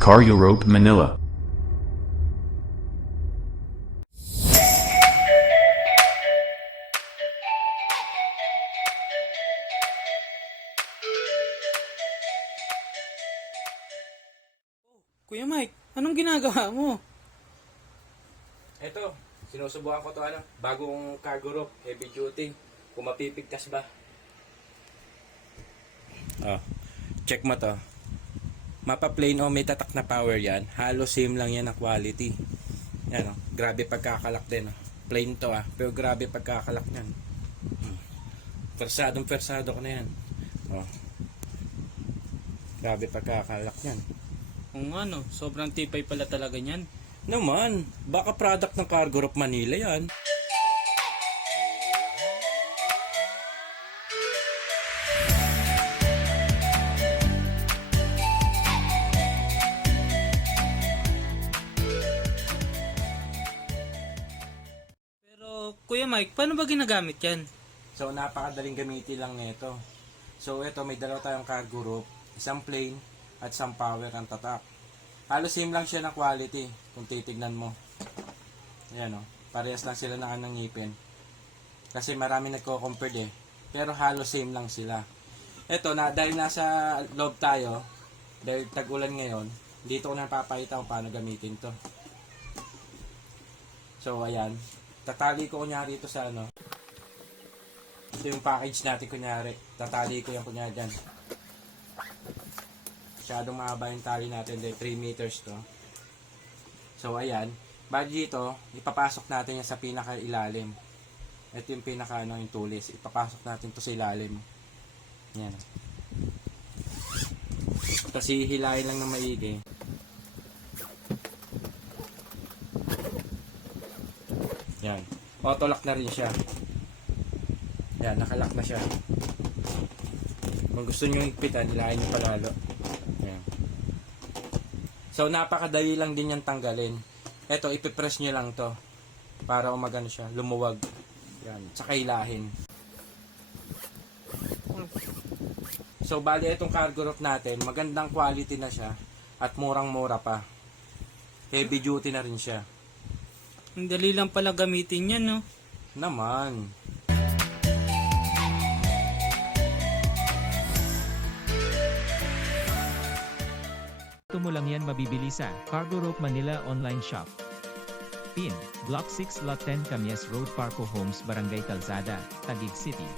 Car Europe Manila. Kuya Mike, anong ginagawa mo? Eto, sinusubukan ko to ano, bagong cargo rope, heavy duty. Kung mapipigtas ba. Oh, check mo to. Mapa plain o may tatak na power yan. Halos same lang yan na quality. Yan oh, grabe pagkakalak din oh. Plain to ah, pero grabe pagkakalak niyan. Hmm. Persadong persado ko na yan. Oh. Grabe pagkakalak niyan. Kung ano, sobrang tipay pala talaga niyan. Naman, baka product ng Cargo Rope Manila yan. Kuya Mike, paano ba ginagamit yan? So, napakadaling gamitin lang nito. So, ito, may dalawa tayong cargo rope, isang plain, at isang power ang tatak. Halos same lang siya ng quality, kung titignan mo. Ayan o, parehas lang sila ng anong ngipin. Kasi marami nagko-compare eh. Pero halos same lang sila. Ito, na, dahil nasa loob tayo, dahil tag-ulan ngayon, dito ko na papakita kung paano gamitin to. So, ayan. Tatali ko kunyari ito sa ano, ito yung package natin kunyari. Tatali ko yan kunyari dyan. Masyadong mahaba yung tali natin. Dahil 3 meters to. So, ayan. Bali dito, ipapasok natin yan sa pinaka ilalim. Ito yung pinaka ano, yung tulis. Ipapasok natin to sa ilalim. Yan. Tapos hihilahin lang ng maigi. Yan. Auto-lock na rin siya. Yan, nakalock na siya. Kung gusto nyo higpitan, hilahin nyo palalo. Yan. So, napakadali lang din yan tanggalin. Ito, ipipress nyo lang to. Para umagano siya, lumuwag. Yan, tsaka hilahin. So, bali itong cargo rope natin, magandang quality na siya. At murang-mura pa. Heavy duty na rin siya. Ang dali lang pala gamitin yan, no? Naman. Ito mo lang yan mabibili sa Cargo Rope Manila Online Shop. PIN, Block 6 Lot 10 Camias Road Parco Homes Barangay Calzada, Taguig City.